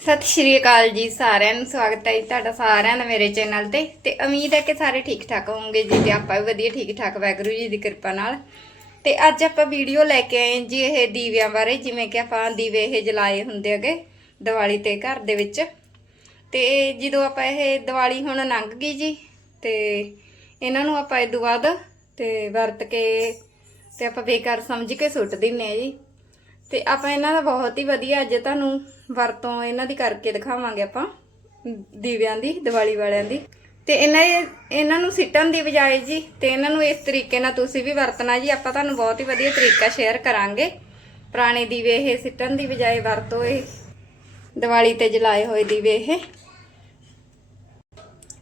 ਸਤਿ ਸ਼੍ਰੀ ਅਕਾਲ ਜੀ ਸਾਰਿਆਂ ਨੂੰ, ਸਵਾਗਤ ਹੈ ਜੀ ਤੁਹਾਡਾ ਸਾਰਿਆਂ ਦਾ ਮੇਰੇ ਚੈਨਲ ਤੇ। ਤੇ ਉਮੀਦ ਹੈ ਕਿ ਸਾਰੇ ਠੀਕ ਠਾਕ ਹੋਵੋਗੇ ਜੀ ਤੇ ਆਪਾਂ ਵੀ ਵਧੀਆ ਠੀਕ ਠਾਕ ਵੈਗਰੂ ਜੀ ਦੀ ਕਿਰਪਾ ਨਾਲ। ਤੇ ਅੱਜ ਆਪਾਂ ਵੀਡੀਓ ਲੈ ਕੇ ਆਏ ਜੀ ਇਹ ਦੀਵਿਆਂ ਬਾਰੇ, ਜਿਵੇਂ ਕਿ ਆਪਾਂ ਦੀਵੇ ਇਹ ਜਲਾਏ ਹੁੰਦੇ ਹੈਗੇ ਦੀਵਾਲੀ ਤੇ ਘਰ ਦੇ ਵਿੱਚ। ਤੇ ਜਦੋਂ ਆਪਾਂ ਇਹ ਦੀਵਾਲੀ ਹੁਣ ਲੰਘ ਗਈ ਜੀ, ਤੇ ਇਹਨਾਂ ਨੂੰ ਆਪਾਂ ਇਹ ਤੋਂ ਬਾਅਦ ਤੇ ਵਰਤ ਕੇ ਤੇ ਆਪਾਂ ਬੇਕਾਰ ਸਮਝ ਕੇ ਸੁੱਟ ਦਿੰਨੇ ਆ ਜੀ। ਤੇ ਆਪਾਂ ਇਹਨਾਂ ਦਾ ਬਹੁਤ ਹੀ ਵਧੀਆ ਅੱਜ ਤੁਹਾਨੂੰ ਵਰਤੋਂ ਇਹਨਾਂ ਦੀ ਕਰਕੇ ਦਿਖਾਵਾਂਗੇ ਆਪਾਂ, ਦੀਵਿਆਂ ਦੀ, ਦੀਵਾਲੀ ਵਾਲਿਆਂ ਦੀ। ਤੇ ਇਹਨਾਂ ਇਹਨਾਂ ਨੂੰ ਸਿੱਟਣ ਦੀ ਬਜਾਏ ਜੀ, ਤੇ ਇਹਨਾਂ ਨੂੰ ਇਸ ਤਰੀਕੇ ਨਾਲ ਤੁਸੀਂ ਵੀ ਵਰਤਣਾ ਜੀ, ਆਪਾਂ ਤੁਹਾਨੂੰ ਬਹੁਤ ਹੀ ਵਧੀਆ ਤਰੀਕਾ ਸ਼ੇਅਰ ਕਰਾਂਗੇ। ਪੁਰਾਣੇ ਦੀਵੇ ਇਹ ਸਿੱਟਣ ਦੀ ਬਜਾਏ ਵਰਤੋ ਇਹ, ਦੀਵਾਲੀ ਤੇ ਜਲਾਏ ਹੋਏ ਦੀਵੇ ਇਹ।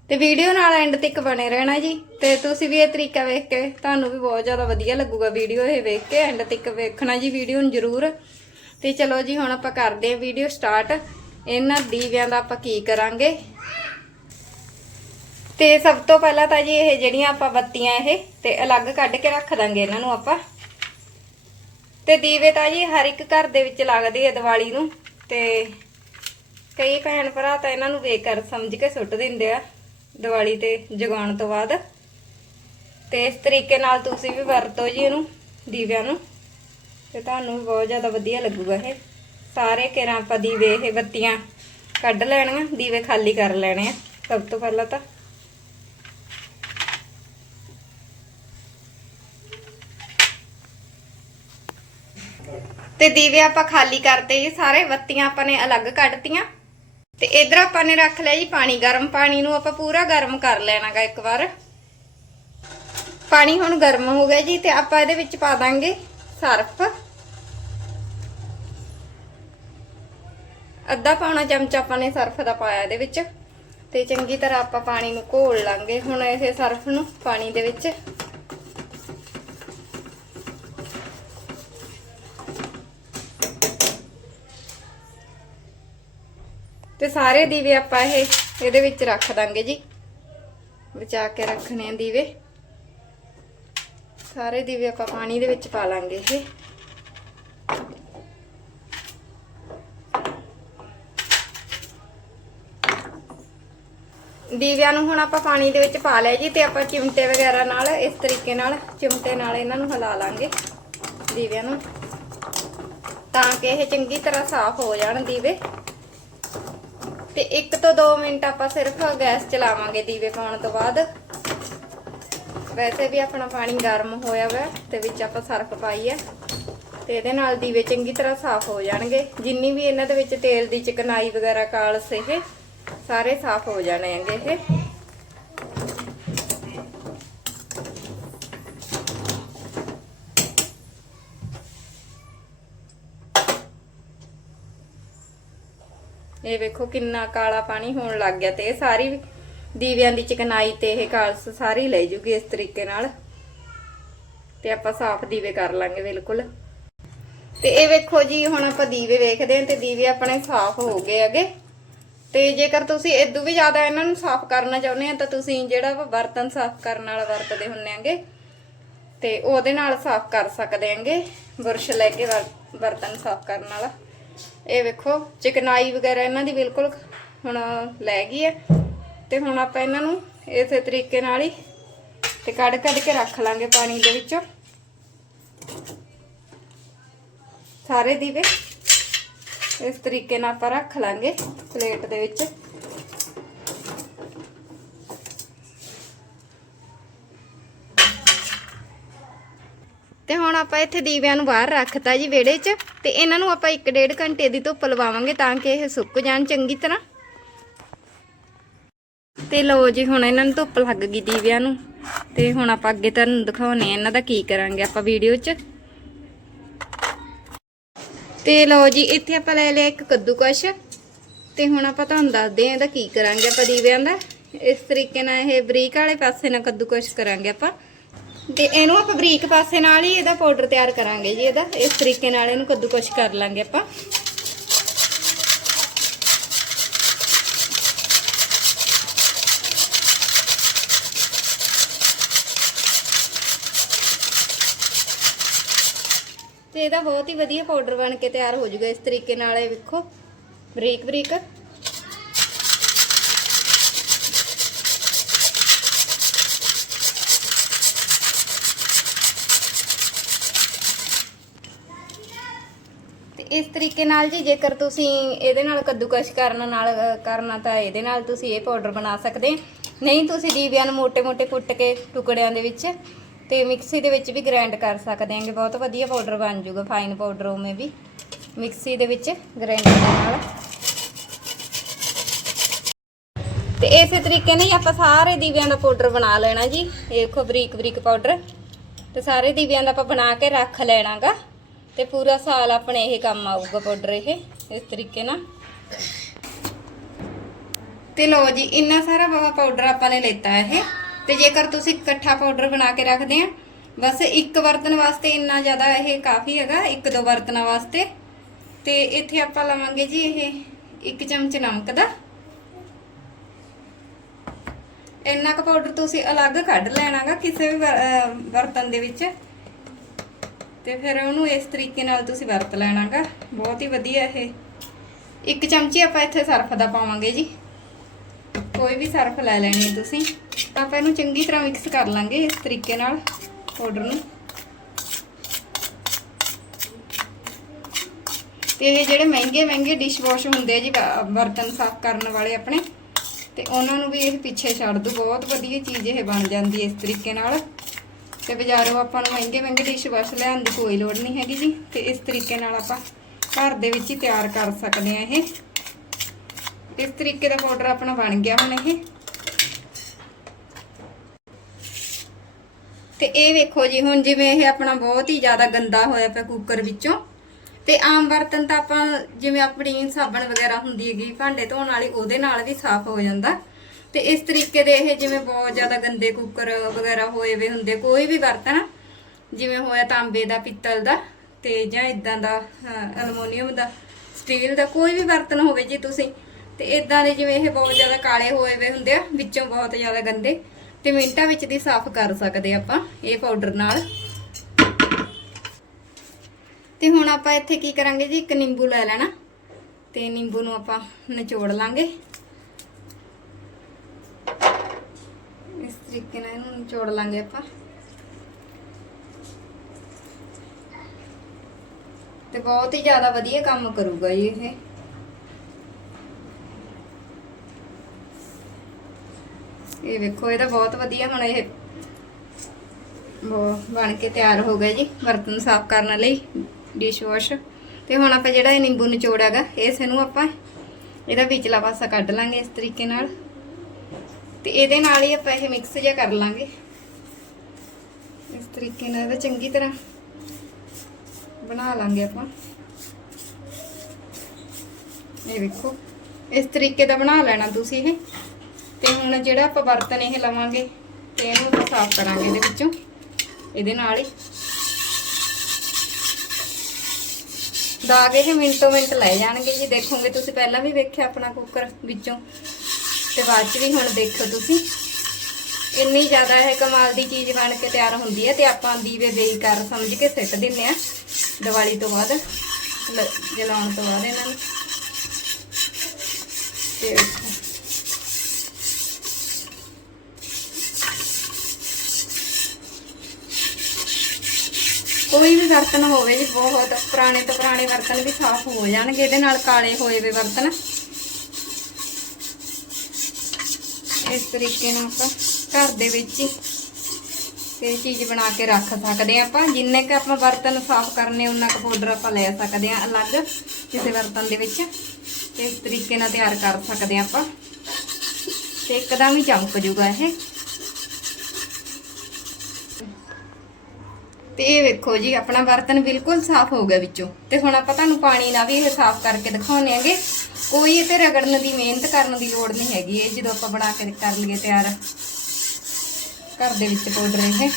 ਤੇ ਵੀਡੀਓ ਨਾਲ ਐਂਡ ਤੱਕ ਬਣੇ ਰਹਿਣਾ ਜੀ, ਤੇ ਤੁਸੀਂ ਵੀ ਇਹ ਤਰੀਕਾ ਵੇਖ ਕੇ ਤੁਹਾਨੂੰ ਵੀ ਬਹੁਤ ਜ਼ਿਆਦਾ ਵਧੀਆ ਲੱਗੂਗਾ ਵੀਡੀਓ ਇਹ ਵੇਖ ਕੇ ਐਂਡ ਤੱਕ ਵੇਖਣਾ ਜੀ, ਵੀਡੀਓ ਨੂੰ ਜ਼ਰੂਰ ਤੇ ਚਲੋ ਜੀ, ਹੁਣ ਆਪਾਂ ਕਰਦੇ ਹਾਂ ਵੀਡੀਓ ਸਟਾਰਟ। ਇਹਨਾਂ ਦੀਵਿਆਂ ਦਾ ਆਪਾਂ ਕੀ ਕਰਾਂਗੇ? ਤੇ ਸਭ ਤੋਂ ਪਹਿਲਾਂ ਤਾਂ ਜੀ, ਇਹ ਜਿਹੜੀਆਂ ਆਪਾਂ ਬੱਤੀਆਂ ਇਹ, ਤੇ ਅਲੱਗ ਕੱਢ ਕੇ ਰੱਖ ਦਾਂਗੇ ਇਹਨਾਂ ਨੂੰ ਆਪਾਂ। ਤੇ ਦੀਵੇ ਤਾਂ ਜੀ, ਹਰ ਇੱਕ ਘਰ ਦੇ ਵਿੱਚ ਲੱਗਦੇ ਆ ਦੀਵਾਲੀ ਨੂੰ। ਤੇ ਕਈ ਭੈਣ ਭਰਾ ਤਾਂ ਇਹਨਾਂ ਨੂੰ ਬੇਕਾਰ ਸਮਝ ਕੇ ਸੁੱਟ ਦਿੰਦੇ ਆ ਦੀਵਾਲੀ ਤੇ ਜਗਾਉਣ ਤੋਂ ਬਾਅਦ। ਤੇ ਇਸ ਤਰੀਕੇ ਨਾਲ ਤੁਸੀਂ ਵੀ ਵਰਤੋ ਜੀ ਇਹਨੂੰ, ਦੀਵਿਆਂ ਨੂੰ। ਤੇ ਤੁਹਾਨੂੰ ਵੀ ਬਹੁਤ ਜ਼ਿਆਦਾ ਵਧੀਆ ਲੱਗੂਗਾ ਇਹ। ਸਾਰੇ ਘਰਾਂ ਆਪਾਂ ਦੀਵੇ ਇਹ ਬੱਤੀਆਂ ਕੱਢ ਲੈਣੀਆਂ, ਦੀਵੇ ਖਾਲੀ ਕਰ ਲੈਣੇ ਆ, ਸਭ ਤੋਂ ਪਹਿਲਾਂ ਤਾਂ। ਤੇ ਦੀਵੇ ਆਪਾਂ ਖਾਲੀ ਕਰਤੇ ਜੀ, ਸਾਰੇ ਬੱਤੀਆਂ ਆਪਾਂ ਨੇ ਅਲੱਗ ਕੱਢਤੀਆਂ। ਤੇ ਇਧਰ ਆਪਾਂ ਨੇ ਰੱਖ ਲਿਆ ਜੀ ਪਾਣੀ, ਗਰਮ ਪਾਣੀ ਨੂੰ ਆਪਾਂ ਪੂਰਾ ਗਰਮ ਕਰ ਲੈਣਾਗਾ ਇੱਕ ਵਾਰ। ਪਾਣੀ ਹੁਣ ਗਰਮ ਹੋ ਗਿਆ ਜੀ ਤੇ ਆਪਾਂ ਇਹਦੇ ਵਿੱਚ ਪਾ ਦਾਂਗੇ। ਸਰਫ। ਅੱਧਾ ਪੌਣਾ ਚਮਚਾ ਆਪਾਂ ਨੇ ਸਰਫ ਦਾ ਪਾਇਆ ਇਹਦੇ ਵਿੱਚ। ਤੇ ਚੰਗੀ ਤਰ੍ਹਾਂ ਆਪਾਂ ਪਾਣੀ ਨੂੰ ਘੋਲ ਲਾਂਗੇ ਹੁਣ ਇਹ ਸਰਫ ਨੂੰ ਪਾਣੀ ਦੇ ਵਿੱਚ। ਤੇ ਸਾਰੇ ਦੀਵੇ ਆਪਾਂ ਇਹ, ਇਹਦੇ ਵਿੱਚ ਰੱਖ ਦਾਂਗੇ ਜੀ। ਬਚਾ ਕੇ ਰੱਖਣੇ ਆ ਦੀਵੇ। ਸਾਰੇ ਦੀਵੇ ਆਪਾਂ ਪਾਣੀ ਦੇ ਵਿੱਚ ਪਾ ਲਾਂਗੇ ਇਹ ਦੀਵਿਆਂ ਨੂੰ ਹੁਣ ਆਪਾਂ ਪਾਣੀ ਦੇ ਵਿੱਚ ਪਾ ਲਿਆ ਜੀ ਤੇ ਆਪਾਂ ਚਿਮਟੇ ਵਗੈਰਾ ਨਾਲ ਇਸ ਤਰੀਕੇ ਨਾਲ ਚਿਮਟੇ ਨਾਲ ਇਹਨਾਂ ਨੂੰ ਹਿਲਾ ਲਾਂਗੇ ਦੀਵਿਆਂ ਨੂੰ। ਤਾਂ ਕਿ ਇਹ ਚੰਗੀ ਤਰ੍ਹਾਂ ਸਾਫ਼ ਹੋ ਜਾਣ ਦੀਵੇ। ਤੇ 1 ਤੋਂ 2 ਮਿੰਟ ਆਪਾਂ ਸਿਰਫ ਗੈਸ ਚਲਾਵਾਂਗੇ ਦੀਵੇ ਪਾਉਣ ਤੋਂ ਬਾਅਦ। ਵੈਸੇ ਵੀ ਆਪਣਾ ਪਾਣੀ ਗਰਮ ਹੋਇਆ ਵਾ ਤੇ ਵਿੱਚ ਆਪਾਂ ਸਰਫ ਪਾਈ ਹੈ ਤੇ ਇਹਦੇ ਨਾਲ ਦੀਵੇ ਚੰਗੀ ਤਰ੍ਹਾਂ ਸਾਫ਼ ਹੋ ਜਾਣਗੇ। ਜਿੰਨੀ ਵੀ ਇਹਨਾਂ ਦੇ ਵਿੱਚ ਤੇਲ ਦੀ ਚਿਕਨਾਈ ਵਗੈਰਾ, ਕਾਲਸ ਇਹ, ਸਾਰੇ ਸਾਫ਼ ਹੋ ਜਾਣੇ ਹੈਗੇ ਇਹ। ਇਹ ਵੇਖੋ ਕਿੰਨਾ ਕਾਲਾ ਪਾਣੀ ਹੋਣ ਲੱਗ ਗਿਆ ਤੇ ਇਹ ਸਾਰੀ ਦੀਵਿਆਂ ਦੀ ਚਿਕਨਾਈ ਤੇ ਇਹ ਕਾਲਸ ਸਾਰੀ ਲੈ ਜੂਗੀ ਇਸ ਤਰੀਕੇ ਨਾਲ। ਤੇ ਆਪਾਂ ਸਾਫ਼ ਦੀਵੇ ਕਰ ਲਾਂਗੇ ਬਿਲਕੁਲ। ਤੇ ਇਹ ਵੇਖੋ ਜੀ, ਹੁਣ ਆਪਾਂ ਦੀਵੇ ਵੇਖਦੇ ਹਾਂ ਤੇ ਦੀਵੇ ਆਪਣੇ ਸਾਫ਼ ਹੋ ਗਏ ਹੈਗੇ। ਤੇ ਜੇਕਰ ਤੁਸੀਂ ਇਦੋਂ ਵੀ ਜ਼ਿਆਦਾ ਇਹਨਾਂ ਨੂੰ ਸਾਫ਼ ਕਰਨਾ ਚਾਹੁੰਦੇ ਆ, ਤਾਂ ਤੁਸੀਂ ਜਿਹੜਾ ਵਾ ਬਰਤਨ ਸਾਫ਼ ਕਰਨ ਵਾਲਾ ਵਰਤਦੇ ਹੁੰਨੇ ਆਂਗੇ ਤੇ ਉਹਦੇ ਨਾਲ ਸਾਫ਼ ਕਰ ਸਕਦੇ ਆਂਗੇ ਬੁਰਸ਼ ਲੈ ਕੇ ਬਰਤਨ ਸਾਫ਼ ਕਰਨ ਵਾਲਾ। ਇਹ ਵੇਖੋ, ਚਿਕਨਾਈ ਵਗੈਰਾ ਇਹਨਾਂ ਦੀ ਬਿਲਕੁਲ ਹੁਣ ਲੈ ਗਈ ਹੈ। ਤੇ ਹੁਣ ਆਪਾਂ ਇਹਨਾਂ ਨੂੰ ਇਸੇ ਤਰੀਕੇ ਨਾਲ ਹੀ ਤੇ ਕੱਢ ਕੱਢ ਕੇ ਰੱਖ ਲਾਂਗੇ ਪਾਣੀ ਦੇ ਵਿੱਚੋਂ। ਸਾਰੇ ਦੀਵੇ ਇਸ ਤਰੀਕੇ ਨਾਲ ਆਪਾਂ ਰੱਖ ਲਾਂਗੇ ਪਲੇਟ ਦੇ ਵਿੱਚ। ਤੇ ਹੁਣ ਆਪਾਂ ਇੱਥੇ ਦੀਵਿਆਂ ਨੂੰ ਬਾਹਰ ਰੱਖਤਾ ਜੀ ਵਿਹੜੇ 'ਚ ਤੇ ਇਹਨਾਂ ਨੂੰ ਆਪਾਂ 1.5 ਘੰਟੇ ਦੀ ਧੁੱਪ ਲਵਾਵਾਂਗੇ ਤਾਂ ਕਿ ਇਹ ਸੁੱਕ ਜਾਣ ਚੰਗੀ ਤਰ੍ਹਾਂ। ਤੇ ਲਓ ਜੀ, ਹੁਣ ਇਹਨਾਂ ਨੂੰ ਧੁੱਪ ਲੱਗ ਗਈ ਦੀਵਿਆਂ ਨੂੰ। ਤੇ ਹੁਣ ਆਪਾਂ ਅੱਗੇ ਤੁਹਾਨੂੰ ਦਿਖਾਉਣੇ ਆ ਇਹਨਾਂ ਦਾ ਕੀ ਕਰਾਂਗੇ ਆਪਾਂ ਵੀਡੀਓ 'ਚ। ਤੇ ਲਓ ਜੀ, ਇੱਥੇ ਆਪਾਂ ਲੈ ਲਿਆ ਇੱਕ ਕੱਦੂਕਸ਼। ਤੇ ਹੁਣ ਆਪਾਂ ਤੁਹਾਨੂੰ ਦੱਸਦੇ ਆ ਇਹਦਾ ਕੀ ਕਰਾਂਗੇ ਆਪਾਂ ਦੀਵਿਆਂ ਦਾ। ਇਸ ਤਰੀਕੇ ਨਾਲ ਇਹ ਬਰੀਕ ਵਾਲੇ ਪਾਸੇ ਨਾਲ ਕੱਦੂਕਸ਼ ਕਰਾਂਗੇ ਆਪਾਂ। ਤੇ ਇਹਨੂੰ ਆਪਾਂ ਬਰੀਕ ਪਾਸੇ ਨਾਲ ਹੀ ਇਹਦਾ ਪਾਊਡਰ ਤਿਆਰ ਕਰਾਂਗੇ ਜੀ ਇਹਦਾ। ਇਸ ਤਰੀਕੇ ਨਾਲ ਇਹਨੂੰ ਕੱਦੂਕਸ਼ ਕਰ ਲਾਂਗੇ ਆਪਾਂ। ਤੇ ਇਹਦਾ ਬਹੁਤ ਹੀ ਵਧੀਆ ਪਾਊਡਰ ਬਣ ਕੇ ਤਿਆਰ ਹੋ ਜਾਊਗਾ ਇਸ ਤਰੀਕੇ ਨਾਲ, ਇਹ ਵੇਖੋ। ਬਰੀਕ ਬਰੀਕ। ਇਸ ਤਰੀਕੇ ਨਾਲ ਜੀ ਜੇਕਰ ਤੁਸੀਂ ਇਹਦੇ ਨਾਲ ਕੱਦੂਕਸ਼ ਕਰਨ ਨਾਲ, ਕਰਨਾ ਤਾਂ ਇਹਦੇ ਨਾਲ ਤੁਸੀਂ ਇਹ ਪਾਊਡਰ ਬਣਾ ਸਕਦੇ। ਨਹੀਂ, ਤੁਸੀਂ ਦੀਵਿਆਂ ਨੂੰ ਮੋٹے-ਮੋٹے ਕੁੱਟ ਕੇ ਟੁਕੜਿਆਂ ਦੇ ਵਿੱਚ ਤੇ ਮਿਕਸੀ ਦੇ ਵਿੱਚ ਵੀ ਗ੍ਰਾਈਂਡ ਕਰ ਸਕਦੇ ਆਂਗੇ ਬਹੁਤ ਵਧੀਆ ਪਾਊਡਰ ਬਣ ਜਾਊਗਾ ਫਾਈਨ ਪਾਊਡਰ ਉਵੇਂ ਵੀ। ਮਿਕਸੀ ਦੇ ਵਿੱਚ ਗ੍ਰਾਈਂਡਰ ਦੇ ਨਾਲ। ਤੇ ਇਸੇ ਤਰੀਕੇ ਨਾਲ ਆਪਾਂ ਸਾਰੇ ਦੀਵਿਆਂ ਦਾ ਪਾਊਡਰ ਬਣਾ ਲੈਣਾ ਜੀ। ਇਹ ਦੇਖੋ ਬਰੀਕ ਬਰੀਕ ਪਾਊਡਰ ਤੇ ਸਾਰੇ ਦੀਵਿਆਂ ਦਾ ਆਪਾਂ ਬਣਾ ਕੇ ਰੱਖ ਲੈਣਾਗਾ। ਤੇ ਪੂਰਾ ਸਾਲ ਆਪਣੇ ਇਹ ਕੰਮ ਆਊਗਾ ਪਾਊਡਰ ਇਹ, ਇਸ ਤਰੀਕੇ ਨਾਲ। ਤੇ ਲਓ ਜੀ, ਇੰਨਾ ਸਾਰਾ ਪਾਊਡਰ ਆਪਾਂ ਨੇ ਲੈਤਾ ਇਹ। ਤੇ ਜੇਕਰ ਤੁਸੀਂ ਇਕੱਠਾ ਪਾਊਡਰ ਬਣਾ ਕੇ ਰੱਖਦੇ ਆ, ਬਸ ਇੱਕ ਬਰਤਨ ਵਾਸਤੇ ਇੰਨਾ ਜ਼ਿਆਦਾ ਇਹ ਕਾਫੀ ਹੈਗਾ, ਇੱਕ ਦੋ ਬਰਤਨਾਂ ਵਾਸਤੇ। ਤੇ ਇੱਥੇ ਆਪਾਂ ਲਵਾਂਗੇ ਜੀ ਇਹ ਇੱਕ ਚਮਚ ਨਮਕ ਦਾ। ਇੰਨਾ ਕੁ ਪਾਊਡਰ ਤੁਸੀਂ ਅਲੱਗ ਕੱਢ ਲੈਣਾਗਾ ਕਿਸੇ ਵੀ ਬਰਤਨ ਦੇ ਵਿੱਚ। ਤੇ ਫਿਰ ਉਹਨੂੰ ਇਸ ਤਰੀਕੇ ਨਾਲ ਤੁਸੀਂ ਵਰਤ ਲੈਣਾਗਾ। ਬਹੁਤ ਹੀ ਵਧੀਆ ਇਹ। ਇੱਕ ਚਮਚੀ ਆਪਾਂ ਇੱਥੇ ਸਰਫ ਦਾ ਪਾਵਾਂਗੇ ਜੀ। ਕੋਈ ਵੀ ਸਰਫ ਲੈ ਲੈਣੀ ਹੈ ਤੁਸੀਂ ਆਪਾਂ ਇਹਨੂੰ ਚੰਗੀ ਤਰ੍ਹਾਂ ਮਿਕਸ ਕਰ ਲਾਂਗੇ ਇਸ ਤਰੀਕੇ ਨਾਲ ਪਾਊਡਰ ਨੂੰ। ਤੇ ਇਹ ਜਿਹੜੇ ਮਹਿੰਗੇ ਮਹਿੰਗੇ ਡਿਸ਼ ਵਾਸ਼ ਹੁੰਦੇ ਜੀ ਬਰਤਨ ਸਾਫ਼ ਕਰਨ ਵਾਲੇ ਆਪਣੇ, ਤੇ ਉਹਨਾਂ ਨੂੰ ਵੀ ਇਹ ਪਿੱਛੇ ਛੱਡ ਦੋ ਬਹੁਤ ਵਧੀਆ ਚੀਜ਼ ਇਹ ਬਣ ਜਾਂਦੀ ਹੈ ਇਸ ਤਰੀਕੇ ਨਾਲ। ਤੇ ਬਾਜ਼ਾਰੋਂ ਆਪਾਂ ਨੂੰ ਮਹਿੰਗੇ ਮਹਿੰਗੇ ਡਿਸ਼ ਵਾਸ਼ ਲੈਣ ਦੀ ਕੋਈ ਲੋੜ ਨਹੀਂ ਹੈਗੀ ਜੀ। ਤੇ ਇਸ ਤਰੀਕੇ ਨਾਲ ਆਪਾਂ ਘਰ ਦੇ ਵਿੱਚ ਹੀ ਤਿਆਰ ਕਰ ਸਕਦੇ ਆ ਇਹ। ਇਸ ਤਰੀਕੇ ਦਾ ਪਾਊਡਰ ਆਪਣਾ ਬਣ ਗਿਆ ਹੁਣ ਇਹ। ਤੇ ਇਹ ਵੇਖੋ ਜੀ, ਹੁਣ ਜਿਵੇਂ ਇਹ ਆਪਣਾ ਬਹੁਤ ਹੀ ਜ਼ਿਆਦਾ ਗੰਦਾ ਹੋਇਆ ਪਿਆ ਕੁੱਕਰ ਵਿੱਚੋਂ। ਤੇ ਆਮ ਬਰਤਨ ਤਾਂ ਆਪਾਂ ਜਿਵੇਂ ਆਪਣੀ ਸਾਬਣ ਵਗੈਰਾ ਹੁੰਦੀ ਹੈਗੀ, ਭਾਂਡੇ ਧੋਣ ਵਾਲੀ, ਉਹਦੇ ਨਾਲ ਵੀ ਸਾਫ਼ ਹੋ ਜਾਂਦਾ। ਤੇ ਇਸ ਤਰੀਕੇ ਦੇ ਇਹ ਜਿਵੇਂ ਬਹੁਤ ਜ਼ਿਆਦਾ ਗੰਦੇ ਕੁੱਕਰ ਵਗੈਰਾ ਹੋਏ ਵੇ ਹੁੰਦੇ, ਕੋਈ ਵੀ ਬਰਤਨ, ਜਿਵੇਂ ਹੋਇਆ ਤਾਂਬੇ ਦਾ, ਪਿੱਤਲ ਦਾ, ਤੇ ਜਾਂ ਇਦਾਂ ਦਾ ਐਲੂਮੀਨੀਅਮ ਦਾ ਸਟੀਲ ਦਾ, ਕੋਈ ਵੀ ਬਰਤਨ ਹੋਵੇ ਜੀ ਤੁਸੀਂ, ਤੇ ਇਦਾਂ ਦੇ ਜਿਵੇਂ ਇਹ ਬਹੁਤ ਜ਼ਿਆਦਾ ਕਾਲੇ ਹੋਏ ਵੇ ਹੁੰਦੇ ਆ, ਵਿੱਚੋਂ ਬਹੁਤ ਜ਼ਿਆਦਾ ਗੰਦੇ। ਤੇ ਮਿੰਟਾਂ ਵਿੱਚ ਦੀ ਸਾਫ਼ ਕਰ ਸਕਦੇ ਆਪਾਂ ਇਹ ਪਾਊਡਰ ਨਾਲ। ਤੇ ਹੁਣ ਆਪਾਂ ਇੱਥੇ ਕੀ ਕਰਾਂਗੇ ਜੀ? ਇੱਕ ਨਿੰਬੂ ਲੈ ਲੈਣਾ। ਤੇ ਨਿੰਬੂ ਨੂੰ ਆਪਾਂ ਨਿਚੋੜ ਲਾਂਗੇ। ਇਸ ਤਰੀਕੇ ਨਾਲ ਇਹਨੂੰ ਨਿਚੋੜ ਲਾਂਗੇ ਆਪਾਂ। ਤੇ ਬਹੁਤ ਹੀ ਜ਼ਿਆਦਾ ਵਧੀਆ ਕੰਮ ਕਰੂਗਾ ਜੀ ਇਹ। ਇਹ ਵੇਖੋ ਇਹਦਾ ਬਹੁਤ ਵਧੀਆ ਹੁਣ ਇਹ ਬਣ ਕੇ ਤਿਆਰ ਹੋ ਗਿਆ ਜੀ, ਬਰਤਨ ਸਾਫ਼ ਕਰਨ ਲਈ ਡਿਸ਼ ਵਾਸ਼ ਤੇ ਹੁਣ ਆਪਾਂ ਜਿਹੜਾ ਇਹ ਨਿੰਬੂ ਨਿਚੋੜ ਹੈਗਾ, ਇਸ ਨੂੰ ਆਪਾਂ ਇਹਦਾ ਵਿਚਲਾ ਪਾਸਾ ਕੱਢ ਲਾਂਗੇ ਇਸ ਤਰੀਕੇ ਨਾਲ। ਤੇ ਇਹਦੇ ਨਾਲ ਹੀ ਆਪਾਂ ਇਹ ਮਿਕਸ ਜਿਹਾ ਕਰ ਲਾਂਗੇ। ਇਸ ਤਰੀਕੇ ਨਾਲ ਇਹਦਾ ਚੰਗੀ ਤਰ੍ਹਾਂ ਬਣਾ ਲਾਂਗੇ ਆਪਾਂ। ਇਹ ਵੇਖੋ, ਇਸ ਤਰੀਕੇ ਦਾ ਬਣਾ ਲੈਣਾ ਤੁਸੀਂ ਇਹ। ਤੇ ਹੁਣ ਜਿਹੜਾ ਆਪਾਂ ਬਰਤਨ ਇਹ ਲਵਾਂਗੇ, ਤੇ ਇਹਨੂੰ ਸਾਫ਼ ਕਰਾਂਗੇ ਇਹਦੇ ਵਿੱਚੋਂ। ਇਹਦੇ ਨਾਲ ਹੀ। ਦਾਗ ਇਹ ਮਿੰਟੋ ਮਿੰਟ ਲੈ ਜਾਣਗੇ ਜੀ। ਦੇਖੋਗੇ ਤੁਸੀਂ ਪਹਿਲਾਂ ਵੀ ਵੇਖਿਆ ਆਪਣਾ ਕੁੱਕਰ ਵਿੱਚੋਂ? ਤੇ ਬਾਅਦ ਚ ਵੀ ਹੁਣ ਦੇਖੋ ਤੁਸੀਂ। ਇੰਨੀ ਜ਼ਿਆਦਾ ਇਹ ਕਮਾਲ ਦੀ ਚੀਜ਼ ਬਣ ਕੇ ਤਿਆਰ ਹੁੰਦੀ ਹੈ ਤੇ ਆਪਾਂ ਦੀਵੇ ਬੇਕਾਰ ਸਮਝ ਕੇ ਸਿੱਟ ਦਿੰਨੇ ਆ ਦੀਵਾਲੀ ਤੋਂ ਬਾਅਦ। ਜਲਾਉਣ ਤੋਂ ਬਾਅਦ ਇਹਨਾਂ ਨੂੰ। ਤੇ ਕੋਈ ਵੀ ਬਰਤਨ ਹੋਵੇ ਜੀ, ਬਹੁਤ ਪੁਰਾਣੇ ਤੋਂ ਪੁਰਾਣੇ ਬਰਤਨ ਵੀ ਸਾਫ਼ ਹੋ ਜਾਣਗੇ, ਇਹਦੇ ਨਾਲ ਕਾਲੇ ਹੋਏ ਵੇ ਬਰਤਨ ਇਸ ਤਰੀਕੇ ਨਾਲ ਆਪਾਂ ਘਰ ਦੇ ਵਿੱਚ ਹੀ ਇਹ ਚੀਜ਼ ਬਣਾ ਕੇ ਰੱਖ ਸਕਦੇ ਹਾਂ ਆਪਾਂ। ਜਿੰਨੇ ਕ ਆਪਾਂ ਬਰਤਨ ਸਾਫ਼ ਕਰਨੇ ਉਹਨਾਂ ਕੁ ਪਾਊਡਰ ਆਪਾਂ ਲੈ ਸਕਦੇ ਹਾਂ ਅਲੱਗ ਕਿਸੇ ਬਰਤਨ ਦੇ ਵਿੱਚ। ਤੇ ਇਸ ਤਰੀਕੇ ਨਾਲ ਤਿਆਰ ਕਰ ਸਕਦੇ ਹਾਂ ਆਪਾਂ। ਤੇ ਇੱਕਦਮ ਹੀ ਚਮਕ ਜੂਗਾ ਇਹ। ਤੇ ਇਹ ਵੇਖੋ ਜੀ, ਆਪਣਾ ਬਰਤਨ ਬਿਲਕੁਲ ਸਾਫ਼ ਹੋ ਗਿਆ ਵਿੱਚੋਂ। ਤੇ ਹੁਣ ਆਪਾਂ ਤੁਹਾਨੂੰ ਪਾਣੀ ਨਾਲ ਵੀ ਇਹ ਸਾਫ਼ ਕਰਕੇ ਦਿਖਾਉਣੇ ਆਂਗੇ। ਕੋਈ ਇਹ ਤੇ ਰਗੜਨ ਦੀ ਮਿਹਨਤ ਕਰਨ ਦੀ ਲੋੜ ਨਹੀਂ ਹੈਗੀ। ਇਹ ਜਦੋਂ ਆਪਾਂ ਬਣਾ ਕੇ ਕਰ ਲਈਏ ਤਿਆਰ, ਘਰ ਦੇ ਵਿੱਚ ਪਾਊਡਰ ਇਹ।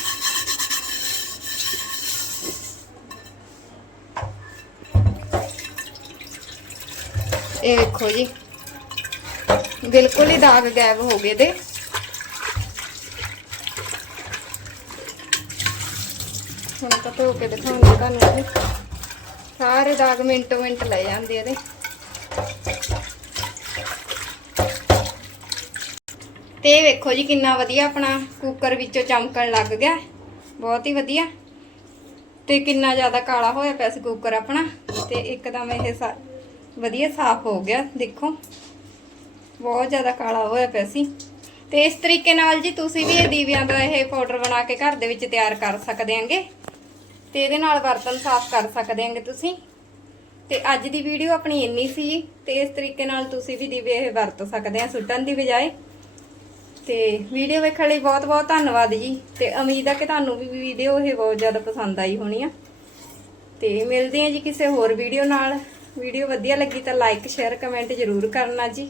ਇਹ ਵੇਖੋ ਜੀ, ਬਿਲਕੁਲ ਹੀ ਦਾਗ ਗਾਇਬ ਹੋ ਗਏ ਦੇ ਹੁਣ ਤਾਂ ਧੋ ਕੇ ਦਿਖਾਉਂਦੇ ਤੁਹਾਨੂੰ ਇਹਦੇ ਸਾਰੇ ਦਾਗ ਮਿੰਟ ਮਿੰਟ ਲੈ ਜਾਂਦੇ ਇਹਦੇ। ਤੇ ਵੇਖੋ ਜੀ ਕਿੰਨਾ ਵਧੀਆ ਆਪਣਾ ਕੁੱਕਰ ਵਿੱਚੋਂ ਚਮਕਣ ਲੱਗ ਗਿਆ। ਬਹੁਤ ਹੀ ਵਧੀਆ। ਤੇ ਕਿੰਨਾ ਜ਼ਿਆਦਾ ਕਾਲਾ ਹੋਇਆ ਪਿਆ ਸੀ ਕੁੱਕਰ ਆਪਣਾ। ਤੇ ਇੱਕਦਮ ਇਹ ਵਧੀਆ ਸਾਫ਼ ਹੋ ਗਿਆ, ਦੇਖੋ। ਬਹੁਤ ਜ਼ਿਆਦਾ ਕਾਲਾ ਹੋਇਆ ਪਿਆ ਸੀ। ਤੇ ਇਸ ਤਰੀਕੇ ਨਾਲ ਜੀ ਤੁਸੀਂ ਵੀ ਇਹ ਦੀਵਿਆਂ ਦਾ ਇਹ ਪਾਊਡਰ ਬਣਾ ਕੇ ਘਰ ਦੇ ਵਿੱਚ ਤਿਆਰ ਕਰ ਸਕਦੇ ਆਂਗੇ ਤੇ ਇਹਦੇ ਨਾਲ ਬਰਤਨ ਸਾਫ਼ ਕਰ ਸਕਦੇ ਆਂਗੇ ਤੁਸੀਂ। ਤੇ ਅੱਜ ਦੀ ਵੀਡੀਓ ਆਪਣੀ ਇੰਨੀ ਸੀ ਜੀ ਤੇ ਇਸ ਤਰੀਕੇ ਨਾਲ ਤੁਸੀਂ ਵੀ ਦੀਵੇ ਇਹ ਵਰਤ ਸਕਦੇ ਆ ਸੁੱਟਣ ਦੀ ਬਜਾਏ। ਤੇ ਵੀਡੀਓ ਵੇਖਣ ਲਈ ਬਹੁਤ ਬਹੁਤ ਧੰਨਵਾਦ ਜੀ। ਤੇ ਉਮੀਦ ਆ ਕਿ ਤੁਹਾਨੂੰ ਵੀ ਵੀਡੀਓ ਇਹ ਬਹੁਤ ਜ਼ਿਆਦਾ ਪਸੰਦ ਆਈ ਹੋਣੀ ਆ। ਤੇ ਮਿਲਦੇ ਆ ਜੀ ਕਿਸੇ ਹੋਰ ਵੀਡੀਓ ਨਾਲ। ਵੀਡੀਓ ਵਧੀਆ ਲੱਗੀ ਤਾਂ ਲਾਈਕ ਸ਼ੇਅਰ ਕਮੈਂਟ ਜ਼ਰੂਰ ਕਰਨਾ ਜੀ।